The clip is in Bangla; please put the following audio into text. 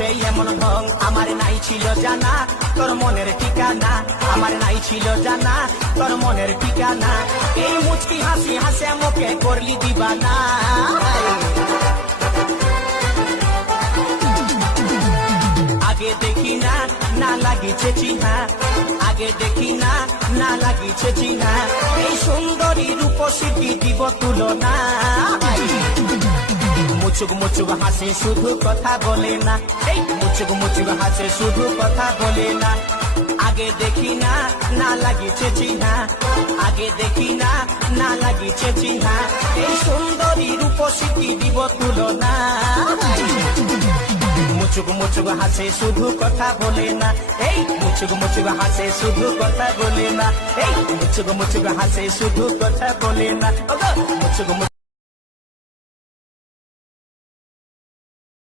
করেছে এমন ঢং, আমার নাই ছিল জানা তোর মনের ঠিকানা, আমার নাই ছিল জানা তোর মনের ঠিকানা। এই মুচকি হাসি হাসে মুখে করলি দিবানা। আগে দেখি না না লাগিছে চিহ্না, আগে দেখি না না লাগিছে চিহ্না, এই সুন্দরী রূপসী দিব তুলনা। মুচুক মুচুক হাসে শুধু কথা বলে না, এই মুচুক মুচুক হাসে শুধু কথা বলে না। আগে দেখি না না লাগিছে চিহ্না, আগে দেখি না না লাগিছে চিহ্না, এই সুন্দরী রূপসী দিব তুলনা। মুচুক মুচুক হাসে শুধু কথা বলে না, এই মুচুক মুচুক হাসে শুধু কথা বলে না, এই মুচুক মুচুক হাসে শুধু কথা বলে না, মুচুক